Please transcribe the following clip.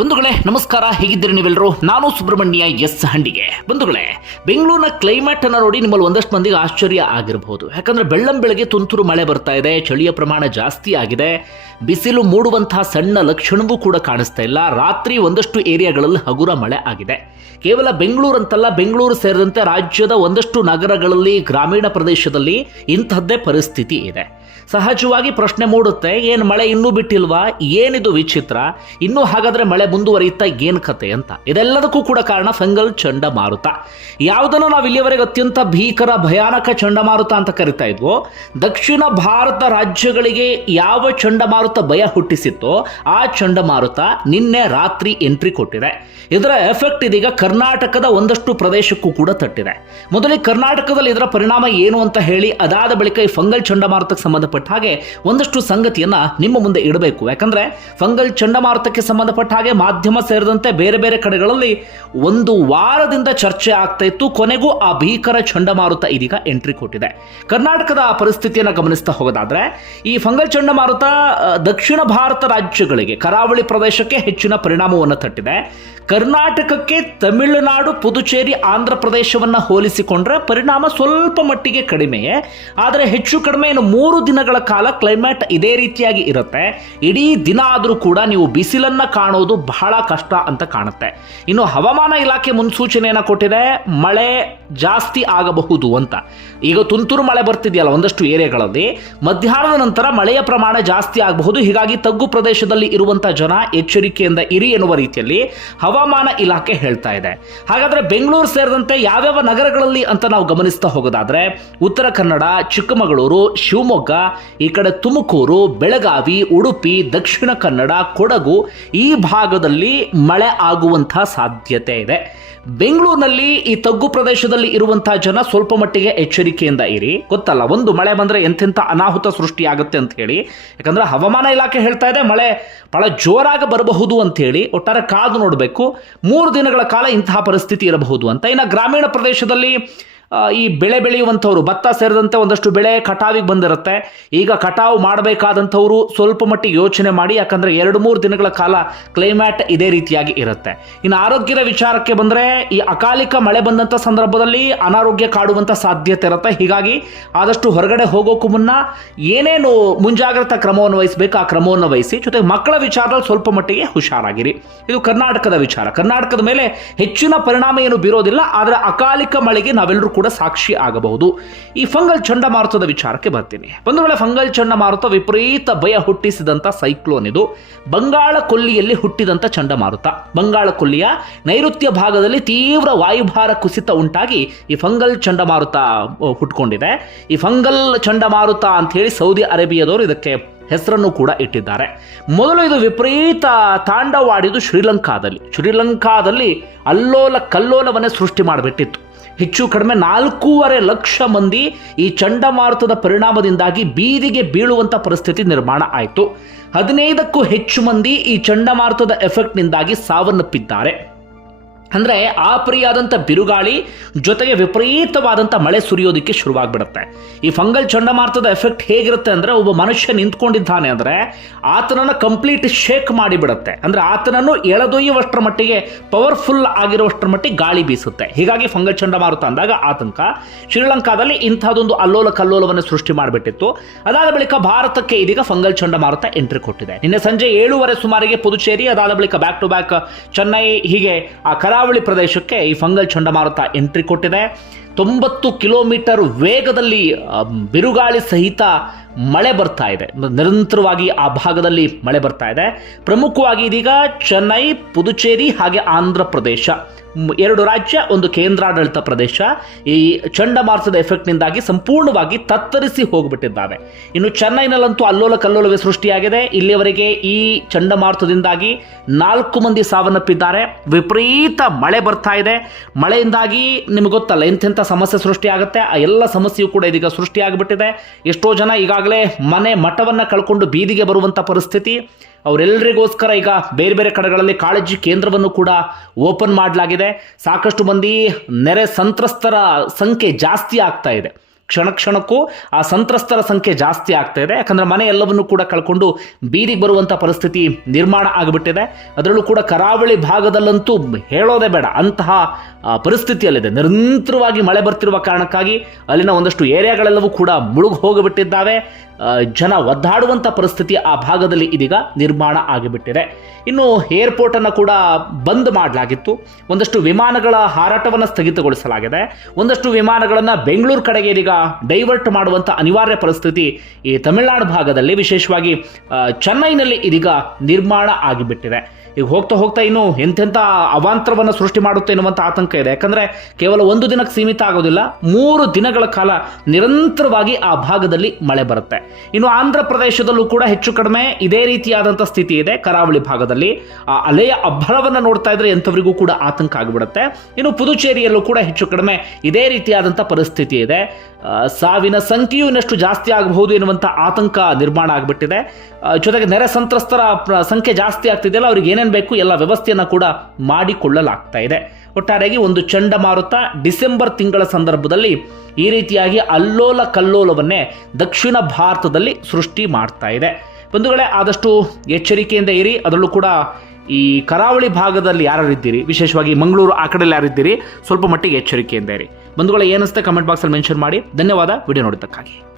ಬಂಧುಗಳೇ, ನಮಸ್ಕಾರ. ಹೇಗಿದ್ದೀರಿ ನೀವೆಲ್ಲರೂ ನಾನು ಸುಬ್ರಹ್ಮಣ್ಯ ಎಸ್ ಹಂಡಿಗೆ. ಬಂಧುಗಳೇ, ಬೆಂಗಳೂರಿನ ಕ್ಲೈಮೇಟ್ ಅನ್ನ ನೋಡಿ ನಿಮ್ಮಲ್ಲಿ ಒಂದಷ್ಟು ಮಂದಿಗೆ ಆಶ್ಚರ್ಯ ಆಗಿರಬಹುದು ಯಾಕಂದ್ರೆ ಬೆಳ್ಳಂ ಬೆಳಗ್ಗೆ ತುಂತುರು ಮಳೆ ಬರ್ತಾ ಇದೆ, ಚಳಿಯ ಪ್ರಮಾಣ ಜಾಸ್ತಿ ಆಗಿದೆ. ಬಿಸಿಲು ಮೂಡುವಂತಹ ಸಣ್ಣ ಲಕ್ಷಣವೂ ಕೂಡ ಕಾಣಿಸ್ತಾ ಇಲ್ಲ. ರಾತ್ರಿ ಒಂದಷ್ಟು ಏರಿಯಾಗಳಲ್ಲಿ ಹಗುರ ಮಳೆ ಆಗಿದೆ. ಕೇವಲ ಬೆಂಗಳೂರು ಅಂತಲ್ಲ, ಬೆಂಗಳೂರು ಸೇರಿದಂತೆ ರಾಜ್ಯದ ಒಂದಷ್ಟು ನಗರಗಳಲ್ಲಿ, ಗ್ರಾಮೀಣ ಪ್ರದೇಶದಲ್ಲಿ ಇಂತಹದ್ದೇ ಪರಿಸ್ಥಿತಿ ಇದೆ. ಸಹಜವಾಗಿ ಪ್ರಶ್ನೆ ಮೂಡುತ್ತೆ, ಏನು ಮಳೆ ಇನ್ನೂ ಬಿಟ್ಟಿಲ್ವಾ? ಏನಿದು ವಿಚಿತ್ರ? ಇನ್ನೂ ಹಾಗಾದ್ರೆ ಮಳೆ ಮುಂದುವರಿಯುತ್ತಾ ಏನು ಕತೆ ಅಂತ. ಇದೆಲ್ಲದಕ್ಕೂ ಕೂಡ ಕಾರಣ ಫಂಗಲ್ ಚಂಡಮಾರುತ. ಯಾವುದನ್ನು ನಾವು ಇಲ್ಲಿಯವರೆಗೆ ಅತ್ಯಂತ ಭೀಕರ, ಭಯಾನಕ ಚಂಡಮಾರುತ ಅಂತ ಕರಿತಾ ಇದ್ವೋ, ದಕ್ಷಿಣ ಭಾರತ ರಾಜ್ಯಗಳಿಗೆ ಯಾವ ಚಂಡಮಾರುತ ಭಯ ಹುಟ್ಟಿಸಿತ್ತೋ, ಆ ಚಂಡಮಾರುತ ನಿನ್ನೆ ರಾತ್ರಿ ಎಂಟ್ರಿ ಕೊಟ್ಟಿದೆ. ಇದರ ಎಫೆಕ್ಟ್ ಇದೀಗ ಕರ್ನಾಟಕದ ಒಂದಷ್ಟು ಪ್ರದೇಶಕ್ಕೂ ಕೂಡ ತಟ್ಟಿದೆ. ಮೊದಲಿಗೆ ಕರ್ನಾಟಕದಲ್ಲಿ ಇದರ ಪರಿಣಾಮ ಏನು ಅಂತ ಹೇಳಿ ಅದಾದ ಬಳಿಕ ಈ ಫಂಗಲ್ ಚಂಡಮಾರುತಕ್ಕೆ ಸಂಬಂಧಪಟ್ಟ ಹಾಗೆ ಒಂದಷ್ಟು ಸಂಗತಿಯನ್ನ ನಿಮ್ಮ ಮುಂದೆ ಇಡಬೇಕು. ಯಾಕಂದ್ರೆ ಫಂಗಲ್ ಚಂಡಮಾರುತಕ್ಕೆ ಸಂಬಂಧಪಟ್ಟ ಹಾಗೆ ಮಾಧ್ಯಮ ಸೇರಿದಂತೆ ಬೇರೆ ಬೇರೆ ಕಡೆಗಳಲ್ಲಿ ಒಂದು ವಾರದಿಂದ ಚರ್ಚೆ ಆಗ್ತಾ ಇತ್ತು. ಕೊನೆಗೂ ಆ ಭೀಕರ ಚಂಡಮಾರುತ ಇದೀಗ ಎಂಟ್ರಿ ಕೊಟ್ಟಿದೆ. ಕರ್ನಾಟಕದ ಆ ಪರಿಸ್ಥಿತಿಯನ್ನು ಗಮನಿಸ್ತಾ ಹೋಗೋದಾದ್ರೆ ಈ ಫಂಗಲ್ ಚಂಡಮಾರುತ ದಕ್ಷಿಣ ಭಾರತ ರಾಜ್ಯಗಳಿಗೆ, ಕರಾವಳಿ ಪ್ರದೇಶಕ್ಕೆ ಹೆಚ್ಚಿನ ಪರಿಣಾಮವನ್ನು ತಟ್ಟಿದೆ. ಕರ್ನಾಟಕಕ್ಕೆ ತಮಿಳುನಾಡು, ಪುದುಚೇರಿ, ಆಂಧ್ರ ಪ್ರದೇಶವನ್ನ ಹೋಲಿಸಿಕೊಂಡ್ರೆ ಪರಿಣಾಮ ಸ್ವಲ್ಪ ಮಟ್ಟಿಗೆ ಕಡಿಮೆಯೇ. ಆದರೆ ಹೆಚ್ಚು ಕಡಿಮೆ ಇನ್ನು ಮೂರು ದಿನಗಳ ಕಾಲ ಕ್ಲೈಮೇಟ್ ಇದೇ ರೀತಿಯಾಗಿ ಇರುತ್ತೆ. ಇಡೀ ದಿನ ಆದರೂ ಕೂಡ ನೀವು ಬಿಸಿಲನ್ನು ಕಾಣೋದು ಬಹಳ ಕಷ್ಟ ಅಂತ ಕಾಣುತ್ತೆ. ಇನ್ನು ಹವಾಮಾನ ಇಲಾಖೆ ಮುನ್ಸೂಚನೆಯನ್ನು ಕೊಟ್ಟಿದೆ, ಮಳೆ ಜಾಸ್ತಿ ಆಗಬಹುದು ಅಂತ. ಈಗ ತುಂತುರು ಮಳೆ ಬರ್ತಿದೆಯಲ್ಲ ಒಂದಷ್ಟು ಏರಿಯಾಗಳಲ್ಲಿ, ಮಧ್ಯಾಹ್ನದ ನಂತರ ಮಳೆಯ ಪ್ರಮಾಣ ಜಾಸ್ತಿ ಆಗಬಹುದು. ಹೀಗಾಗಿ ತಗ್ಗು ಪ್ರದೇಶದಲ್ಲಿ ಇರುವಂತಹ ಜನ ಎಚ್ಚರಿಕೆಯಿಂದ ಇರಿ ಎನ್ನುವ ರೀತಿಯಲ್ಲಿ ಹವಾಮಾನ ಇಲಾಖೆ ಹೇಳ್ತಾ ಇದೆ. ಹಾಗಾದ್ರೆ ಬೆಂಗಳೂರು ಸೇರಿದಂತೆ ಯಾವ್ಯಾವ ನಗರಗಳಲ್ಲಿ ಅಂತ ನಾವು ಗಮನಿಸ್ತಾ ಹೋಗೋದಾದ್ರೆ, ಉತ್ತರ ಕನ್ನಡ, ಚಿಕ್ಕಮಗಳೂರು, ಶಿವಮೊಗ್ಗ ಈ ಕಡೆ ತುಮಕೂರು, ಬೆಳಗಾವಿ, ಉಡುಪಿ, ದಕ್ಷಿಣ ಕನ್ನಡ, ಕೊಡಗು ಈ ಭಾಗದಲ್ಲಿ ಮಳೆ ಆಗುವಂತಹ ಸಾಧ್ಯತೆ ಇದೆ. ಬೆಂಗಳೂರಿನಲ್ಲಿ ಈ ತಗ್ಗು ಪ್ರದೇಶದಲ್ಲಿ ಇರುವಂತಹ ಜನ ಸ್ವಲ್ಪ ಮಟ್ಟಿಗೆ ಎಚ್ಚರಿಕೆಯಿಂದ ಇರಿ. ಗೊತ್ತಲ್ಲ, ಒಂದು ಮಳೆ ಬಂದ್ರೆ ಎಂತೆಂಥ ಅನಾಹುತ ಸೃಷ್ಟಿಯಾಗುತ್ತೆ ಅಂತ ಹೇಳಿ. ಯಾಕಂದ್ರೆ ಹವಾಮಾನ ಇಲಾಖೆ ಹೇಳ್ತಾ ಇದೆ, ಮಳೆ ಬಹಳ ಜೋರಾಗಿ ಬರಬಹುದು ಅಂತ ಹೇಳಿ. ಒಟ್ಟಾರೆ ಕಾದು ನೋಡಬೇಕು. ಮೂರು ದಿನಗಳ ಕಾಲ ಇಂತಹ ಪರಿಸ್ಥಿತಿ ಇರಬಹುದು ಅಂತ. ಇನ್ನು ಗ್ರಾಮೀಣ ಪ್ರದೇಶದಲ್ಲಿ ಈ ಬೆಳೆ ಬೆಳೆಯುವಂಥವ್ರು, ಭತ್ತ ಸೇರಿದಂತೆ ಒಂದಷ್ಟು ಬೆಳೆ ಕಟಾವಿಗೆ ಬಂದಿರುತ್ತೆ. ಈಗ ಕಟಾವು ಮಾಡಬೇಕಾದಂಥವ್ರು ಸ್ವಲ್ಪ ಮಟ್ಟಿಗೆ ಯೋಚನೆ ಮಾಡಿ, ಯಾಕಂದರೆ ಎರಡು ಮೂರು ದಿನಗಳ ಕಾಲ ಕ್ಲೈಮ್ಯಾಟ್ ಇದೇ ರೀತಿಯಾಗಿ ಇರುತ್ತೆ. ಇನ್ನು ಆರೋಗ್ಯದ ವಿಚಾರಕ್ಕೆ ಬಂದರೆ, ಈ ಅಕಾಲಿಕ ಮಳೆ ಬಂದಂಥ ಸಂದರ್ಭದಲ್ಲಿ ಅನಾರೋಗ್ಯ ಕಾಡುವಂಥ ಸಾಧ್ಯತೆ ಇರುತ್ತೆ. ಹೀಗಾಗಿ ಆದಷ್ಟು ಹೊರಗಡೆ ಹೋಗೋಕ್ಕೂ ಮುನ್ನ ಏನೇನು ಮುಂಜಾಗ್ರತಾ ಕ್ರಮವನ್ನು ವಹಿಸಬೇಕು, ಆ ಕ್ರಮವನ್ನು ವಹಿಸಿ, ಜೊತೆಗೆ ಮಕ್ಕಳ ವಿಚಾರದಲ್ಲಿ ಸ್ವಲ್ಪ ಮಟ್ಟಿಗೆ ಹುಷಾರಾಗಿರಿ. ಇದು ಕರ್ನಾಟಕದ ವಿಚಾರ. ಕರ್ನಾಟಕದ ಮೇಲೆ ಹೆಚ್ಚಿನ ಪರಿಣಾಮ ಏನು ಬೀರೋದಿಲ್ಲ, ಆದರೆ ಅಕಾಲಿಕ ಮಳೆಗೆ ನಾವೆಲ್ಲರೂ ಕೂಡ ಸಾಕ್ಷಿ ಆಗಬಹುದು. ಈ ಫಂಗಲ್ ಚಂಡಮಾರುತದ ವಿಚಾರಕ್ಕೆ ಬರ್ತೀನಿ. ಒಂದು ವೇಳೆ ಫಂಗಲ್ ಚಂಡಮಾರುತ ವಿಪರೀತ ಭಯ ಹುಟ್ಟಿಸಿದಂತ ಸೈಕ್ಲೋನ್ ಇದು. ಬಂಗಾಳ ಕೊಲ್ಲಿಯಲ್ಲಿ ಹುಟ್ಟಿದಂತ ಚಂಡಮಾರುತ ಬಂಗಾಳ ಕೊಲ್ಲಿಯ ನೈಋತ್ಯ ಭಾಗದಲ್ಲಿ ತೀವ್ರ ವಾಯುಭಾರ ಕುಸಿತ ಉಂಟಾಗಿ ಈ ಫಂಗಲ್ ಚಂಡಮಾರುತ ಹುಟ್ಕೊಂಡಿದೆ. ಈ ಫಂಗಲ್ ಚಂಡಮಾರುತ ಅಂತ ಹೇಳಿ ಸೌದಿ ಅರೇಬಿಯಾದವರು ಇದಕ್ಕೆ ಹೆಸರನ್ನು ಕೂಡ ಇಟ್ಟಿದ್ದಾರೆ. ಮೊದಲು ಇದು ವಿಪರೀತ ತಾಂಡವಾಡಿದು ಶ್ರೀಲಂಕಾದಲ್ಲಿ. ಶ್ರೀಲಂಕಾದಲ್ಲಿ ಅಲ್ಲೋಲ ಕಲ್ಲೋಲವನ್ನೇ ಸೃಷ್ಟಿ ಮಾಡಿಬಿಟ್ಟಿತ್ತು. ಹೆಚ್ಚು ಕಡಿಮೆ ನಾಲ್ಕೂವರೆ ಲಕ್ಷ ಮಂದಿ ಈ ಚಂಡಮಾರುತದ ಪರಿಣಾಮದಿಂದಾಗಿ ಬೀದಿಗೆ ಬೀಳುವಂಥ ಪರಿಸ್ಥಿತಿ ನಿರ್ಮಾಣ ಆಯಿತು. ಹದಿನೈದಕ್ಕೂ ಹೆಚ್ಚು ಮಂದಿ ಈ ಚಂಡಮಾರುತದ ಎಫೆಕ್ಟ್ನಿಂದಾಗಿ ಸಾವನ್ನಪ್ಪಿದ್ದಾರೆ. ಅಂದರೆ ಆ ಪರಿಯಾದಂಥ ಬಿರುಗಾಳಿ ಜೊತೆಗೆ ವಿಪರೀತವಾದಂಥ ಮಳೆ ಸುರಿಯೋದಕ್ಕೆ ಶುರುವಾಗ್ಬಿಡುತ್ತೆ. ಈ ಫಂಗಲ್ ಚಂಡಮಾರುತದ ಎಫೆಕ್ಟ್ ಹೇಗಿರುತ್ತೆ ಅಂದರೆ ಒಬ್ಬ ಮನುಷ್ಯ ನಿಂತ್ಕೊಂಡಿದ್ದಾನೆ ಅಂದರೆ ಆತನನ್ನು ಕಂಪ್ಲೀಟ್ ಶೇಕ್ ಮಾಡಿಬಿಡುತ್ತೆ. ಅಂದರೆ ಆತನನ್ನು ಎಳೆದೊಯ್ಯುವಷ್ಟರ ಮಟ್ಟಿಗೆ, ಪವರ್ಫುಲ್ ಆಗಿರುವಷ್ಟರ ಮಟ್ಟಿಗೆ ಗಾಳಿ ಬೀಸುತ್ತೆ. ಹೀಗಾಗಿ ಫಂಗಲ್ ಚಂಡಮಾರುತ ಅಂದಾಗ ಆತಂಕ. ಶ್ರೀಲಂಕಾದಲ್ಲಿ ಇಂಥದ್ದೊಂದು ಅಲ್ಲೋಲ ಕಲ್ಲೋಲವನ್ನು ಸೃಷ್ಟಿ ಮಾಡಿಬಿಟ್ಟಿತ್ತು. ಅದಾದ ಬಳಿಕ ಭಾರತಕ್ಕೆ ಇದೀಗ ಫಂಗಲ್ ಚಂಡಮಾರುತ ಎಂಟ್ರಿ ಕೊಟ್ಟಿದೆ. ನಿನ್ನೆ ಸಂಜೆ ಏಳುವರೆ ಸುಮಾರಿಗೆ ಪುದುಚೇರಿ, ಅದಾದ ಬಳಿಕ ಬ್ಯಾಕ್ ಟು ಬ್ಯಾಕ್ ಚೆನ್ನೈ, ಹೀಗೆ ಆ ಕರಾವಳಿ ಪ್ರದೇಶಕ್ಕೆ ಈ ಫಂಗಲ್ ಚಂಡಮಾರುತ ಎಂಟ್ರಿ ಕೊಟ್ಟಿದೆ. ತೊಂಬತ್ತು ಕಿಲೋಮೀಟರ್ ವೇಗದಲ್ಲಿ ಬಿರುಗಾಳಿ ಸಹಿತ ಮಳೆ ಬರ್ತಾ ಇದೆ. ನಿರಂತರವಾಗಿ ಆ ಭಾಗದಲ್ಲಿ ಮಳೆ ಬರ್ತಾ ಇದೆ. ಪ್ರಮುಖವಾಗಿ ಇದೀಗ ಚೆನ್ನೈ, ಪುದುಚೇರಿ ಹಾಗೆ ಆಂಧ್ರ ಪ್ರದೇಶ. ಎರಡು ರಾಜ್ಯ, ಒಂದು ಕೇಂದ್ರಾಡಳಿತ ಪ್ರದೇಶ. ಈ ಚಂಡಮಾರುತದ ಎಫೆಕ್ಟ್ನಿಂದಾಗಿ ಸಂಪೂರ್ಣವಾಗಿ ತತ್ತರಿಸಿ ಹೋಗ್ಬಿಟ್ಟಿದ್ದಾವೆ. ಇನ್ನು ಚೆನ್ನೈನಲ್ಲಂತೂ ಅಲ್ಲೋಲ ಕಲ್ಲೋಲವೇ ಸೃಷ್ಟಿಯಾಗಿದೆ. ಇಲ್ಲಿಯವರೆಗೆ ಈ ಚಂಡಮಾರುತದಿಂದಾಗಿ ನಾಲ್ಕು ಮಂದಿ ಸಾವನ್ನಪ್ಪಿದ್ದಾರೆ. ವಿಪರೀತ ಮಳೆ ಬರ್ತಾ ಇದೆ. ಮಳೆಯಿಂದಾಗಿ ನಿಮಗೆ ಗೊತ್ತಲ್ಲ, ಎಂಥೆಂಥ ಸಮಸ್ಯೆ ಸೃಷ್ಟಿಯಾಗುತ್ತೆ. ಆ ಎಲ್ಲ ಸಮಸ್ಯೆಯೂ ಕೂಡ ಇದೀಗ ಸೃಷ್ಟಿಯಾಗಿಬಿಟ್ಟಿದೆ. ಎಷ್ಟೋ ಜನ ಈಗಾಗಲೇ ಮನೆ ಮಠವನ್ನು ಕಳ್ಕೊಂಡು ಬೀದಿಗೆ ಬರುವಂಥ ಪರಿಸ್ಥಿತಿ. ಅವರೆಲ್ಲರಿಗೋಸ್ಕರ ಈಗ ಬೇರೆ ಬೇರೆ ಕಡೆಗಳಲ್ಲಿ ಕಾಳಜಿ ಕೇಂದ್ರವನ್ನು ಕೂಡ ಓಪನ್ ಮಾಡಲಾಗಿದೆ. ಸಾಕಷ್ಟು ಮಂದಿ ನೆರೆ ಸಂತ್ರಸ್ತರ ಸಂಖ್ಯೆ ಜಾಸ್ತಿ ಆಗ್ತಾ ಇದೆ. ಕ್ಷಣ ಕ್ಷಣಕ್ಕೂ ಆ ಸಂತ್ರಸ್ತರ ಸಂಖ್ಯೆ ಜಾಸ್ತಿ ಆಗ್ತಾ ಇದೆ. ಯಾಕಂದ್ರೆ ಮನೆ ಎಲ್ಲವನ್ನು ಕೂಡ ಕಳ್ಕೊಂಡು ಬೀದಿಗೆ ಬರುವಂಥ ಪರಿಸ್ಥಿತಿ ನಿರ್ಮಾಣ ಆಗಿಬಿಟ್ಟಿದೆ. ಅದರಲ್ಲೂ ಕೂಡ ಕರಾವಳಿ ಭಾಗದಲ್ಲಂತೂ ಹೇಳೋದೇ ಬೇಡ. ಅಂತಹ ಪರಿಸ್ಥಿತಿಯಲ್ಲಿದೆ. ನಿರಂತರವಾಗಿ ಮಳೆ ಬರ್ತಿರುವ ಕಾರಣಕ್ಕಾಗಿ ಅಲ್ಲಿನ ಒಂದಷ್ಟು ಏರಿಯಾಗಳೆಲ್ಲವೂ ಕೂಡ ಮುಳುಗು ಹೋಗಿಬಿಟ್ಟಿದ್ದಾವೆ. ಜನ ಒದ್ದಾಡುವಂಥ ಪರಿಸ್ಥಿತಿ ಆ ಭಾಗದಲ್ಲಿ ಇದೀಗ ನಿರ್ಮಾಣ ಆಗಿಬಿಟ್ಟಿದೆ. ಇನ್ನು ಏರ್ಪೋರ್ಟ್ ಅನ್ನು ಕೂಡ ಬಂದ್ ಮಾಡಲಾಗಿತ್ತು. ಒಂದಷ್ಟು ವಿಮಾನಗಳ ಹಾರಾಟವನ್ನು ಸ್ಥಗಿತಗೊಳಿಸಲಾಗಿದೆ. ಒಂದಷ್ಟು ವಿಮಾನಗಳನ್ನು ಬೆಂಗಳೂರು ಕಡೆಗೆ ಇದೀಗ ಡೈವರ್ಟ್ ಮಾಡುವಂಥ ಅನಿವಾರ್ಯ ಪರಿಸ್ಥಿತಿ ಈ ತಮಿಳುನಾಡು ಭಾಗದಲ್ಲಿ ವಿಶೇಷವಾಗಿ ಚೆನ್ನೈನಲ್ಲಿ ಇದೀಗ ನಿರ್ಮಾಣ ಆಗಿಬಿಟ್ಟಿದೆ. ಈಗ ಹೋಗ್ತಾ ಹೋಗ್ತಾ ಇನ್ನು ಎಂತೆಂಥ ಅವಾಂತರವನ್ನು ಸೃಷ್ಟಿ ಮಾಡುತ್ತೆ ಎನ್ನುವಂಥ ಆತಂಕ ಇದೆ. ಯಾಕಂದರೆ ಕೇವಲ ಒಂದು ದಿನಕ್ಕೆ ಸೀಮಿತ ಆಗೋದಿಲ್ಲ, ಮೂರು ದಿನಗಳ ಕಾಲ ನಿರಂತರವಾಗಿ ಆ ಭಾಗದಲ್ಲಿ ಮಳೆ ಬರುತ್ತೆ. ಇನ್ನು ಆಂಧ್ರ ಪ್ರದೇಶದಲ್ಲೂ ಕೂಡ ಹೆಚ್ಚು ಕಡಿಮೆ ಇದೇ ರೀತಿಯಾದಂಥ ಸ್ಥಿತಿ ಇದೆ ಕರಾವಳಿ ಭಾಗದಲ್ಲಿ. ಆ ಅಲೆಯ ಅಬ್ಬರವನ್ನು ನೋಡ್ತಾ ಇದ್ರೆ ಎಂಥವರಿಗೂ ಕೂಡ ಆತಂಕ ಆಗಿಬಿಡುತ್ತೆ. ಇನ್ನು ಪುದುಚೇರಿಯಲ್ಲೂ ಕೂಡ ಹೆಚ್ಚು ಕಡಿಮೆ ಇದೇ ರೀತಿಯಾದಂಥ ಪರಿಸ್ಥಿತಿ ಇದೆ. ಸಾವಿನ ಸಂಖ್ಯೆಯು ಇನ್ನಷ್ಟು ಜಾಸ್ತಿ ಆಗಬಹುದು ಎನ್ನುವಂಥ ಆತಂಕ ನಿರ್ಮಾಣ ಆಗಿಬಿಟ್ಟಿದೆ. ಜೊತೆಗೆ ನೆರೆ ಸಂತ್ರಸ್ತರ ಸಂಖ್ಯೆ ಜಾಸ್ತಿ ಆಗ್ತಿದೆಯಲ್ಲ, ಅವ್ರಿಗೆ ಏನೇನು ಬೇಕು ಎಲ್ಲ ವ್ಯವಸ್ಥೆಯನ್ನು ಕೂಡ ಮಾಡಿಕೊಳ್ಳಲಾಗ್ತಾ ಇದೆ. ಒಟ್ಟಾರೆಯಾಗಿ ಒಂದು ಚಂಡಮಾರುತ ಡಿಸೆಂಬರ್ ತಿಂಗಳ ಸಂದರ್ಭದಲ್ಲಿ ಈ ರೀತಿಯಾಗಿ ಅಲ್ಲೋಲ ಕಲ್ಲೋಲವನ್ನೇ ದಕ್ಷಿಣ ಭಾರತದಲ್ಲಿ ಸೃಷ್ಟಿ ಮಾಡ್ತಾ ಇದೆ. ಬಂಧುಗಳೇ, ಆದಷ್ಟು ಎಚ್ಚರಿಕೆಯಿಂದ ಇರಿ. ಅದರಲ್ಲೂ ಕೂಡ ಈ ಕರಾವಳಿ ಭಾಗದಲ್ಲಿ ಯಾರಿದ್ದೀರಿ ವಿಶೇಷವಾಗಿ ಮಂಗಳೂರು ಆ ಕಡೆಯಲ್ಲಿ ಯಾರಿದ್ದೀರಿ? ಸ್ವಲ್ಪ ಮಟ್ಟಿಗೆ ಎಚ್ಚರಿಕೆಯಿಂದ ಇರಿ. ಬಂಧುಗಳ ಏನಿಸ್ತೆ ಕಮೆಂಟ್ ಬಾಕ್ಸಲ್ಲಿ ಮೆನ್ಷನ್ ಮಾಡಿ. ಧನ್ಯವಾದ. ವಿಡಿಯೋ ನೋಡಿದ್ದಕ್ಕಾಗಿ.